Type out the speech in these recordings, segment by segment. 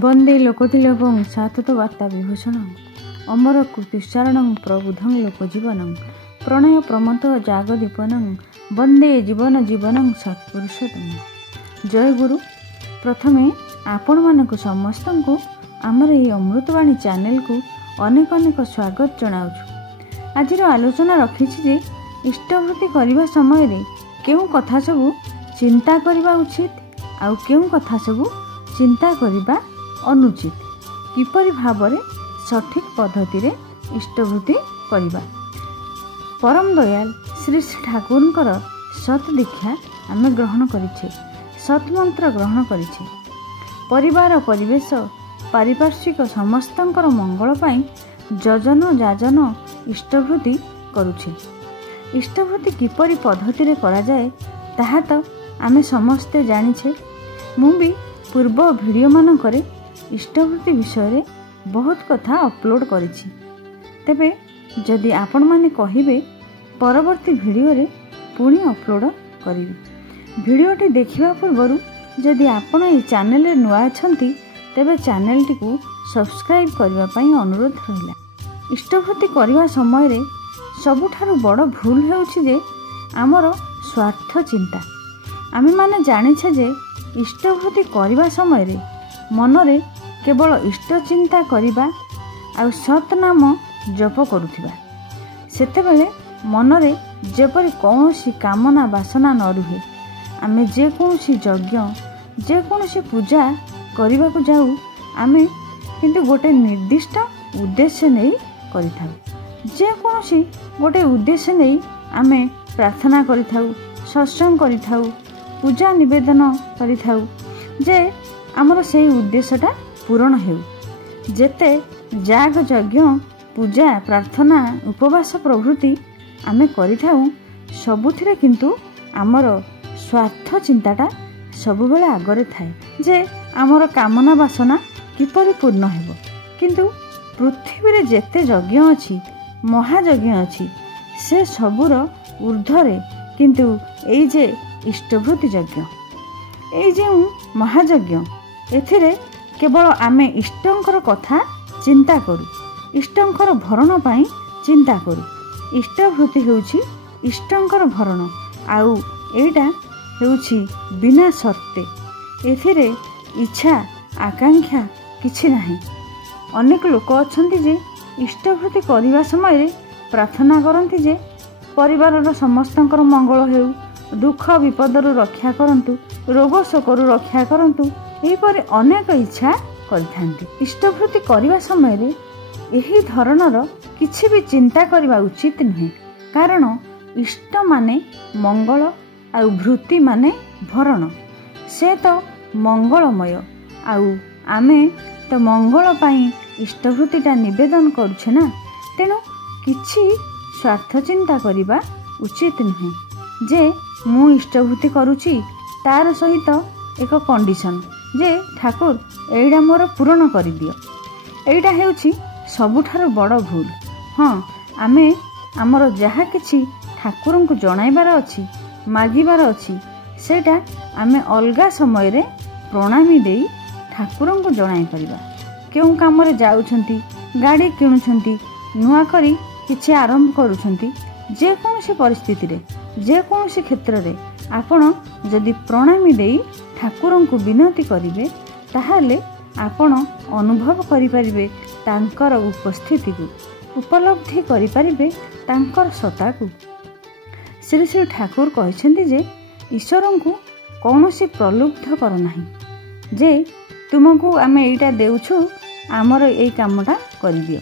वंदे लोकतिलकं साततवार्ता विभूषणं अमर कृतिश्चारणं प्रबुद्धं लोकजीवनं प्रणय प्रमथ जागदीपनं वंदे जीवन जीवनं सत्पुरुषोत्तम। जय गुरु। प्रथमे आपण मानक समस्त को आमर ये अमृतवाणी चैनल को अनेक अनेक स्वागत जनाऊँ। आज आलोचना रखी जे इष्टवृत्ति करने समय क्यों कथा सब चिंता करने उचित आउ क्यों कथा सब चिंता करने अनुचित, किपरि भाव सठिक पद्धति रे इष्टवृत्ति करवा। परम दयाल श्री श्री ठाकुर सत दीक्षा आम ग्रहण करिछे, सत मंत्र ग्रहण करिछे। परिवार परिवेश पारिपार्श्विक समस्तंकर मंगल पाई यजन जाजन इष्टवृत्ति करुछे। इष्टवृत्ति किपरि पद्धति रे करा जाए ताहा तो आमे समस्ते जानिछे। मु भी पूर्व वीडियो मानकरे इष्टवृत्ति विषय रे बहुत कथा अपलोड करिछि। तेबे जदि आपण माने कहिबे परवर्ती वीडियो रे पुणी अपलोड करिवि। वीडियोटी देखिबा पूर्व जदि आपण ए चैनल रे नुआ अछंती तेबे चैनल टी को सब्सक्राइब करबा पई अनुरोध रहला। इष्टवृत्ति करबा समय रे सबुठारु बड़ भूल हेउछि जे आमर स्वार्थ चिंता। आमे माने जानिछे जे इष्टवृत्ति करबा समय रे मनरे केवल इष्ट चिंता करिबा आ सत नाम जप करुथिबा। सेतेबेले मनरे जेपरि कौनसी कामना बासना न रुहे। आमे जे कौनसी यज्ञ जे कौनसी पूजा करबा को जाऊ आमे किंतु गोटे निर्दिष्ट उद्देश्य नहीं करिथाउ। जे कौनसी गोटे उद्देश्य नहीं आमे प्रार्थना करिथाउ, सत्संग करिथाउ, पूजा निवेदन करिथाउ जे आमर से उद्देश्यटा पूरण हेउ। जेते जाग यज्ञ पूजा प्रार्थना उपवास प्रभृति आमे करिथाउ सबुथिरे किंतु आमर स्वार्थ चिंताटा सबुबेले आगरे थाए जे आमर कामना बासना किपरि पूर्ण हेबो। किंतु पृथ्वी रे जेते यज्ञ अछि महायज्ञ अछि से सबुर ऊर्ध्वरे किंतु एई जे इष्टवृत्ति यज्ञ एई जे महायज्ञ एथिरे केवल आमे इष्टंकर कथा चिंता करू, इष्टंकर भरण पाई चिंता करू। इष्टवृत्ति हेउछि इष्टंकर भरण आउ एटा हेउछि बिना शर्ते। एथिरे इच्छा आकांक्षा किछि नाही। अनेक लोक अछंती जे इष्टवृत्ति करबा समय प्रार्थना करंती जे परिवारर समस्तंकर मंगल हेउ, दुख विपदरु रक्षा करंतु, रोग शोकरु रक्षा करंतु, एहिपरि अनेक इच्छा करिथांती। इष्टवृत्ति करबा समय एही धरणर किछि भी चिंता करबा उचित नुहे। कारण इष्ट माने मंगल आउ वृत्ति माने भरण। से तो मंगलमय आउ आमे तो मंगल पाई इष्टवृत्तिटा निवेदन करुछे ना। तेणु किछि स्वार्थ चिंता करबा उचित नुहे जे मु इष्टवृत्ति करुछि तार सहित एक कंडीशन जे ठाकुर एइडा मोर पूर्ण कर दियो। एइडा हेउछि सबुठार बड़ भूल। हाँ, आमे आमर जहा किछि ठाकुरन को जणाइबार अछि मागिबार अछि सेटा आमे अलगा समय रे प्रणामी देई ठाकुरन को जणाई परिबा। केउ काम रे जाउछंती, गाड़ी किणुछंती, नुआ करी किछि आरंभ करूछंती, जे कोनोसी परिस्थिति रे जे कोनोसी क्षेत्र रे आपण जदि प्रणामी देई ठाकुरन को विनती करिवे ताहाले आपण अनुभव करि परिबे तांकर उपस्थिति को, उपलब्धि करि परिबे तांकर सत्ता को। श्री श्री ठाकुर कहछन्ती जे ईश्वरन को कौनसी प्रलुब्ध कर नाही जे तुमको आमे एइटा देउछु आमर एई कामटा करि दियो।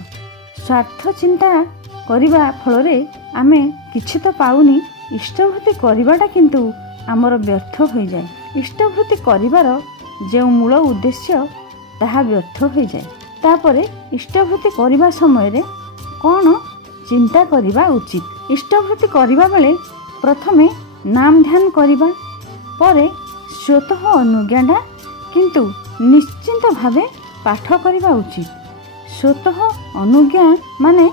स्वार्थ चिंता करिबा फलरे आमे किछि तो पाउनी, इष्टवृत्ति करिबाटा किंतु आमर व्यर्थ हो जाए। इष्टवृत्ति करिबार जे मूल उद्देश्य ताहा व्यर्थ हो जाए। तापरे इष्टवृत्ति करिबा समय रे कोन चिंता करिबा उचित। इष्टवृत्ति करिबा बेले प्रथमे नाम ध्यान करिबा परे स्वतः अनुज्ञाटा किंतु निश्चिंत भावे पाठ करिबा उचित। स्वतः अनुज्ञा माने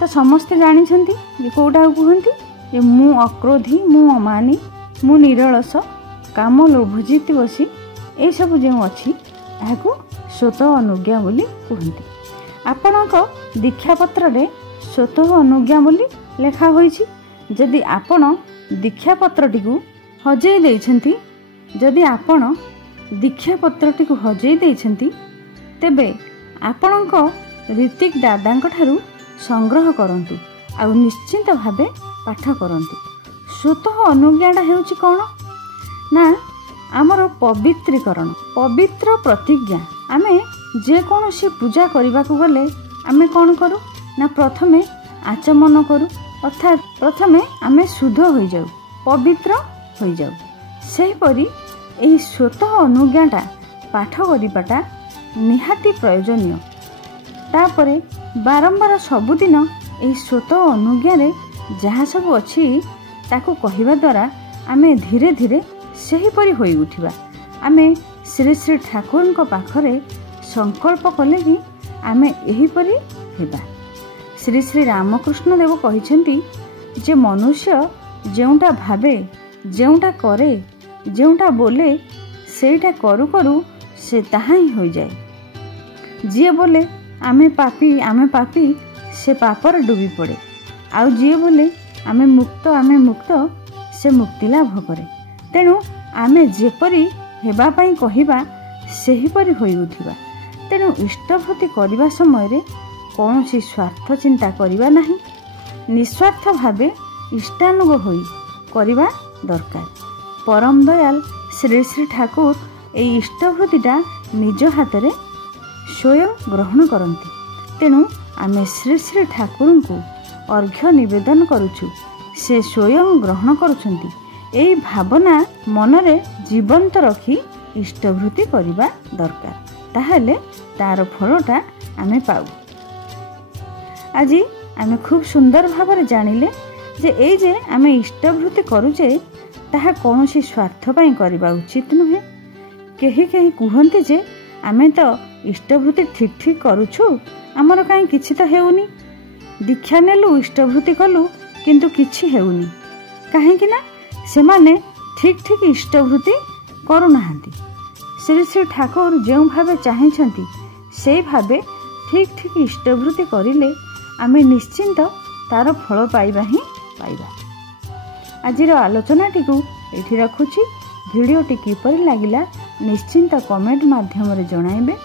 तो समस्ते जानिछंती जे कोटा कहंती जे मु अक्रोधी, मु अमानी, मु निरलस, काम लोभ जीति बसी ए सब जो अच्छी स्वतः अनुज्ञा बोली कहते। आपणक दीक्षापत्र रे स्वतः अनुज्ञा बोली लेखा होईछि। जदि आपण दीक्षापत्रटी को हजेई देइछंती जदि आपण दीक्षापत्रटी को हजेई देइछंती तेबे आपणक ऋतिक दादांक ठारू संग्रह करंतु आ निश्चिंत भावे पाठ करंतु। स्वतः अनुज्ञाटा हेउछि कोन ना आमर पवित्रीकरण, पवित्र प्रतिज्ञा। आमे जे कौनसी पूजा करने को गले आमे कौन करूँ ना प्रथमे आचमन करूँ, अर्थात प्रथमे आमे शुद्ध हो जाऊ, पवित्र हो जाऊ। सेहीपरि एही स्वतः अनुज्ञाटा पाठ करिबाटा निहाती प्रयोजनीय। तापरे बारंबार सबुदिन एही स्वतः अनुज्ञारे जहाँ सब अच्छी ताकू कहिबा द्वारा आमे धीरे धीरे सेहीपरि होई उठिबा। आमे श्री श्री ठाकुरଙ୍କ पाखरे संकल्प कले भी आमे एहीपरि हेबा। श्री श्री रामकृष्ण देव कहिसेंती जे मनुष्य जेउटा भावे, जेउटा करे, जेउटा बोले सेटा करू करू से ताहा ही हो जाए। जी बोले आमे पापी से पापर डूबी पड़े, आउ जी बोले आमे मुक्त से मुक्ति लाभ करे। तेणु आमे जेपरि हेबा पई कहिबा सेहीपरि होई उठिबा। तेणु इष्टभूति करने समय कौन सी स्वार्थ चिंता करवा नहीं, निस्वार्थ भावे इष्टानुग होई करवा दरकार। परम दयाल श्री श्री ठाकुर এই इष्टभूतिटा निज हाथ रे स्वयं ग्रहण करती। तेणु आमे श्री श्री ठाकुर को अर्घ्य निवेदन करुछु, से स्वयं ग्रहण करुछंती। एई भावना मनरे जीवंत रखी इष्टभूति करवा दरकार, ताहले तार फलटा आमे पाऊ। आज आमे खूब सुंदर भाव जानिले जे एई जे आमे इष्टभूति करुचे ताहा कौनसी स्वार्थ पई करबा उचित नुहे। केही केही कुहंती जे आमे तो इष्टभूति ठीक ठीक करुछु, आमर काई किछि तो हेउनी। दीक्षा नेलु, इष्टभूति कलु, किंतु किछि हेउनी काहेकि ना से माने ठीक ठीक इष्टभूति करू नाहंती। श्री श्री ठाकुर जो भावे चाहिछंती से भावे ठीक ठीक इष्टभूति करिले आमे निश्चिंत तार फल पाइबा ही पाइबा। आजिर आलोचनाटी को एठी रखुछि। भिडियोटी किपरि लागिला निश्चिंत कमेंट माध्यम रे जणाइबे।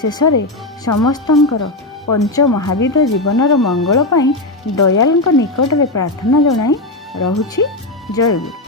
शेषरे समस्तंकर पंच महाविद जीवनर मंगल पाई दयालंक निकट रे प्रार्थना जणाई रहुछि। जय गुरु।